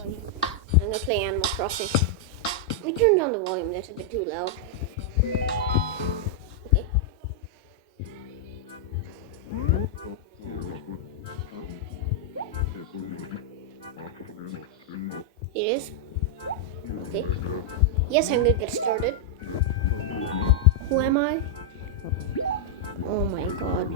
I'm gonna play Animal Crossing. We turned down the volume, that's a bit too loud. Okay. It is. Okay. Yes, I'm gonna get started. Who am I? Oh my god.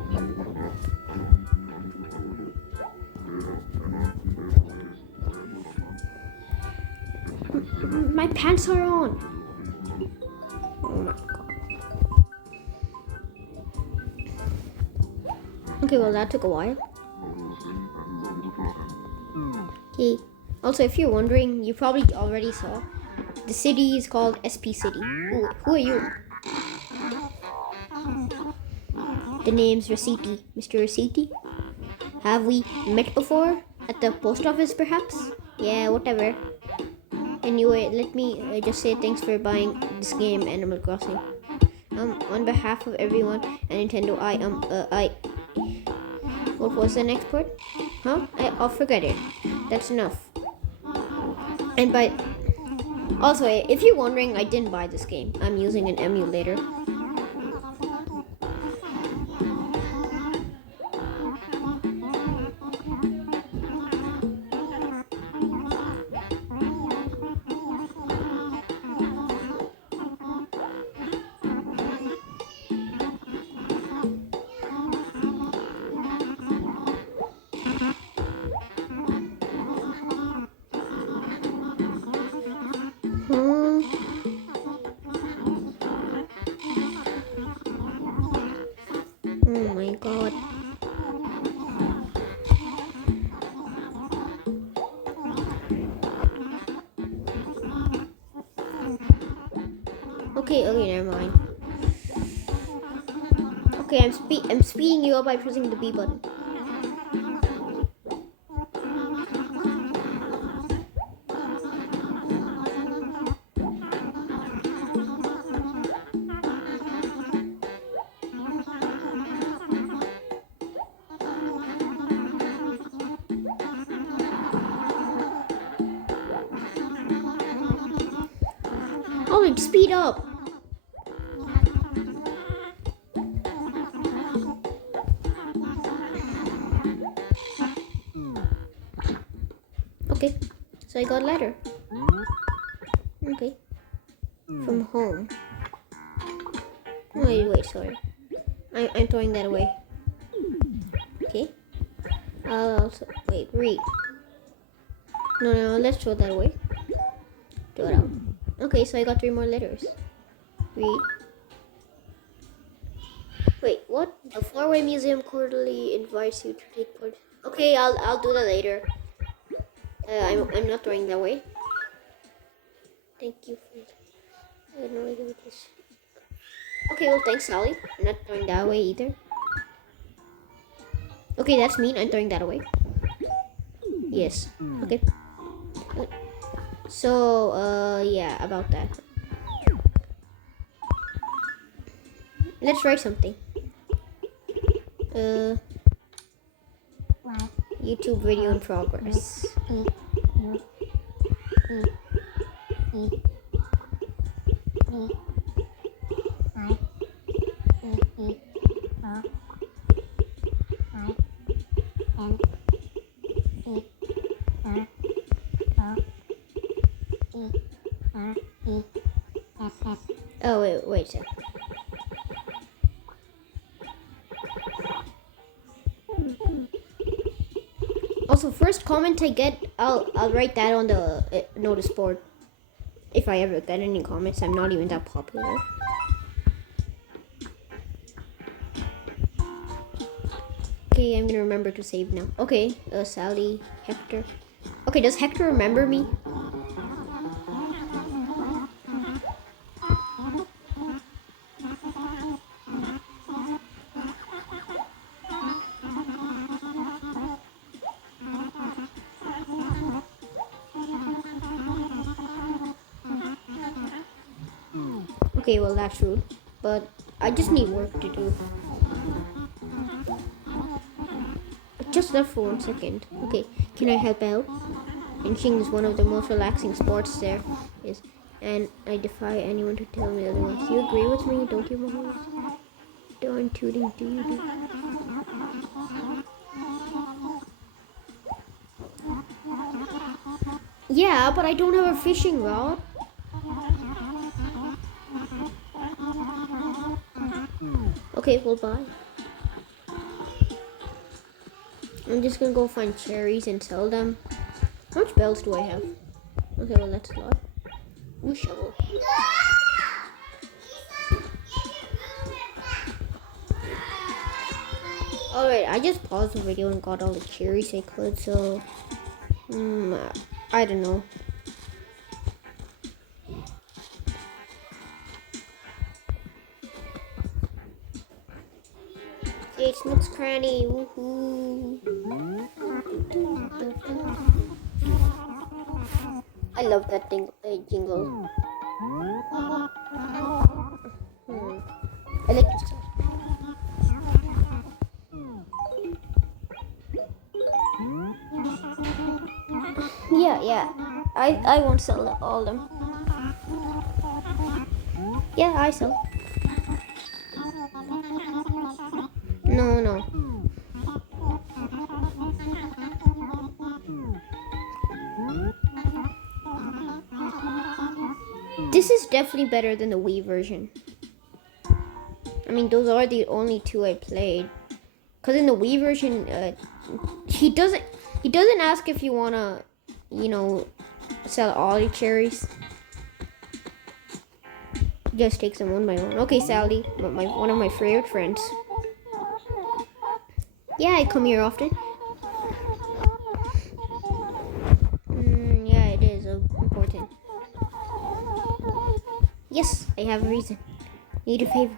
My pants are on. Oh my god. Okay, well that took a while. Okay. Also, if you're wondering, you probably already saw. The city is called SP City. Who are you? The name's Raciti. Mr. Raciti? Have we met before? At the post office, perhaps? Yeah, whatever. Anyway, let me just say thanks for buying this game, Animal Crossing. On behalf of everyone at Nintendo, I what was the next part? Huh? I'll forget it. That's enough. And also, if you're wondering, I didn't buy this game. I'm using an emulator. Oh my god. Okay, never mind. Okay, I'm speeding you up by pressing the B button. Oh, speed up. Okay, so I got a letter. Okay, from home. Wait, sorry. I'm throwing that away. Okay. I'll also read. No, let's throw that away. Throw it out. Okay, so I got 3 more letters. Read. Wait, what? The Four-Way Museum quarterly invites you to take part. Okay, I'll do that later. I'm not throwing that away. Thank you for. I have no idea what this. Okay, well thanks, Sally. I'm not throwing that away either. Okay, that's mean. I'm throwing that away. Yes. Okay. So, yeah, about that. Let's write something. YouTube video in progress. Oh, wait a sec. Also, first comment I get, I'll write that on the notice board. If I ever get any comments, I'm not even that popular. Okay, I'm gonna remember to save now. Okay, Sally, Hector. Okay, does Hector remember me? Okay, well that's rude, but I just need work to do. Just left for 1 second. Okay, can I help out? Fishing is one of the most relaxing sports there is, and I defy anyone to tell me otherwise. You agree with me, don't you, Mohammed? Darn tooting do you do? Yeah, but I don't have a fishing rod. Okay, well, bye. I'm just gonna go find cherries and sell them. How much bells do I have? Okay, well, that's a lot. Ooh, shovel. Alright, I just paused the video and got all the cherries I could, so... I don't know. Okay, it's Nook's Cranny. Woohoo! I love that jingle. I like this song. Yeah. I won't sell all of them. Yeah, I sell. No. This is definitely better than the Wii version. I mean, those are the only two I played. Cause in the Wii version, he doesn't ask if you wanna, sell all your cherries. He just takes them one by one. Okay, Sally, one of my favorite friends. Yeah, I come here often. Yeah, it is important. Yes, I have a reason. Need a favor.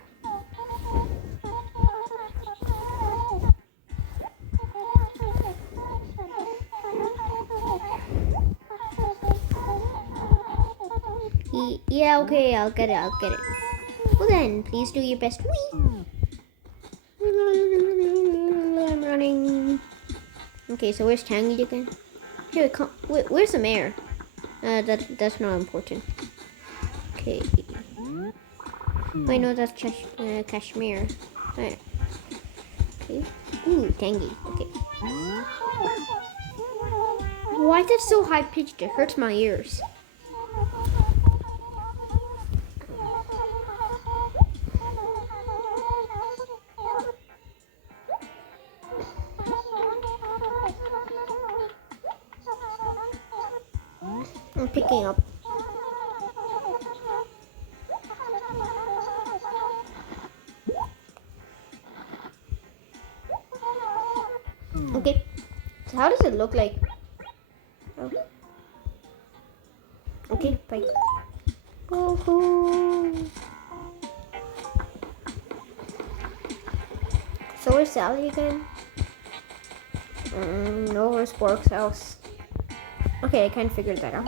Yeah, okay, I'll get it. Well then, please do your best. Whee! I'm running. Okay, so where's Tangy again? Here, come. Wait, where's the mayor? That's not important. Okay. I know that's Kashmir. Right. Okay. Ooh, Tangy. Okay. Why is that so high pitched? It hurts my ears. I'm picking up. Okay. So how does it look like? Oh. Okay, bye. Woohoo! So where's Sally again? No, where's Bork's house? Okay, I kind of figured that out.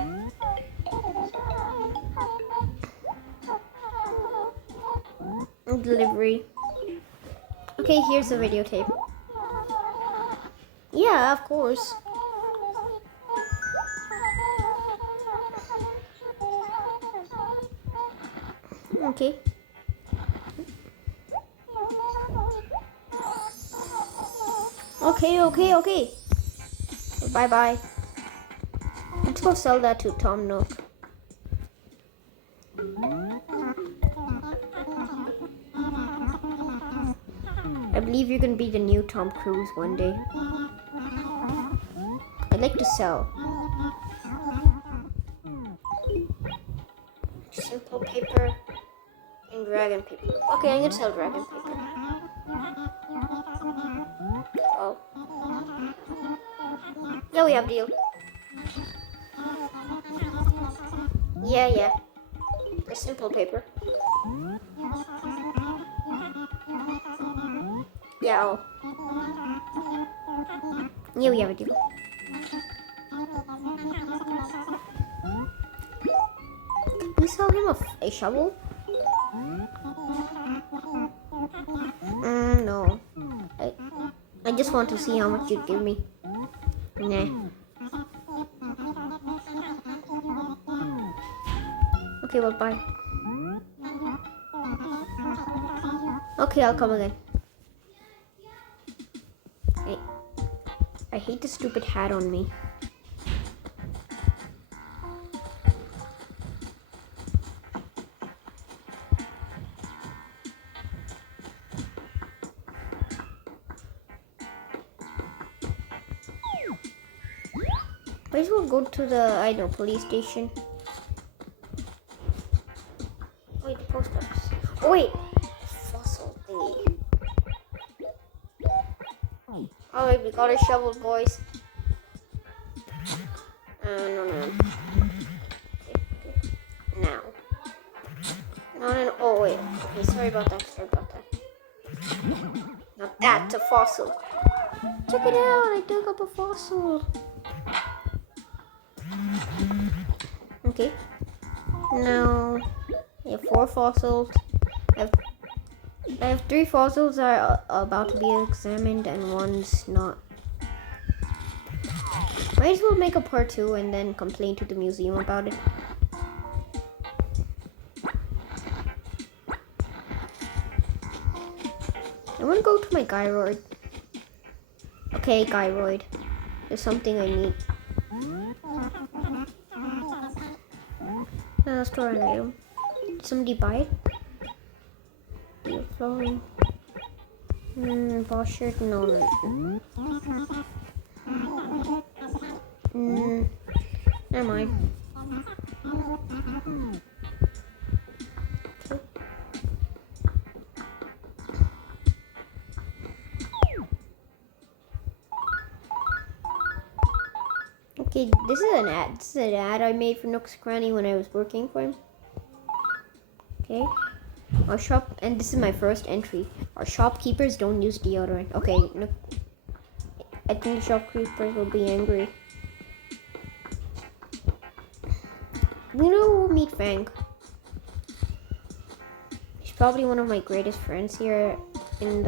Delivery. Okay, here's the videotape. Yeah, of course. Okay. Okay. Bye. Let's go sell that to Tom Nook. I believe you're gonna be the new Tom Cruise one day. I'd like to sell. Simple paper and dragon paper. Okay, I'm gonna sell dragon paper. Oh. Yeah, we have a deal. Yeah. A simple paper. Yeah. Oh. Yeah, we have a deal. Can we sell him a shovel? No. I just want to see how much you'd give me. Nah. Okay, well, bye. Okay, I'll come again. Hey, I hate the stupid hat on me. Might as well go to the, police station. Wait, the post office. Oh, wait. Fossil thingy. Alright, we got a shovel, boys. No. Okay. Now. No. Oh, wait. Okay, sorry about that. Now that's a fossil. Check it out. I dug up a fossil. Okay. Now, I have 4 fossils. I have 3 fossils that are about to be examined and one's not. Might as well make a part 2 and then complain to the museum about it. I want to go to my gyroid. Okay, gyroid. There's something I need. Store an item. Did somebody buy it? Deal flowing. Boss shirt? No. Never mind. Okay, this is an ad. This is an ad I made for Nook's Cranny when I was working for him. Okay. Our shop, and this is my first entry. Our shopkeepers don't use deodorant. Okay, Nook. I think the shopkeepers will be angry. We know we'll meet Fang. He's probably one of my greatest friends here in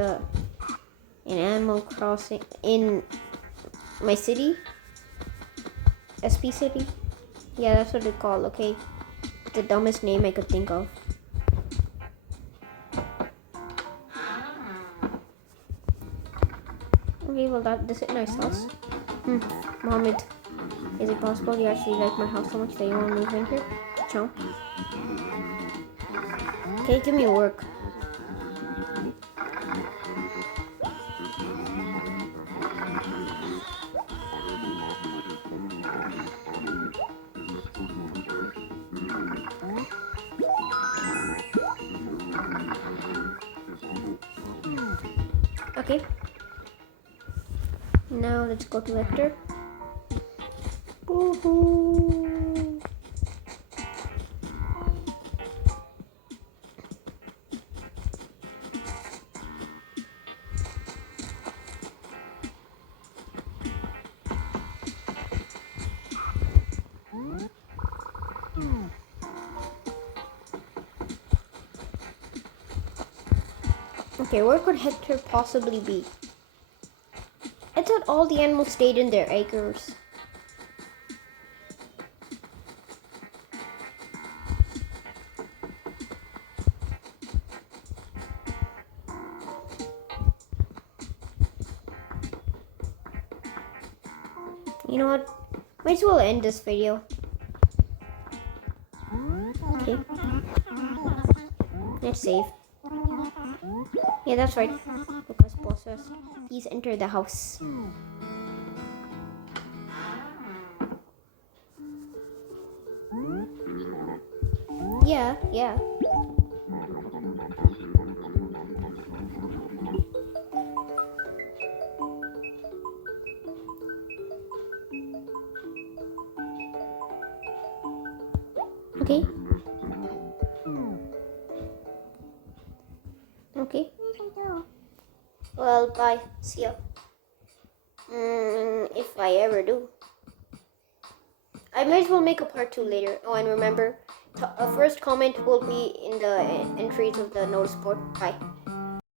Animal Crossing, in my city. SP City? Yeah, that's what it's called, okay? The dumbest name I could think of. Okay, well this is a nice house. Mohammed, is it possible you actually like my house so much that you want to move in here? Chomp. Okay, give me work. Okay. Now let's go to Vector. Woohoo! Okay, where could Hector possibly be? I thought all the animals stayed in their acres. You know what? Might as well end this video. Okay. Let's save. Yeah, that's right. Because boss says, please enter the house. Yeah. Okay. Okay. Well, bye. See ya. If I ever do. I might as well make a part 2 later. Oh, and remember, first comment will be in the entries of the notice board. Bye.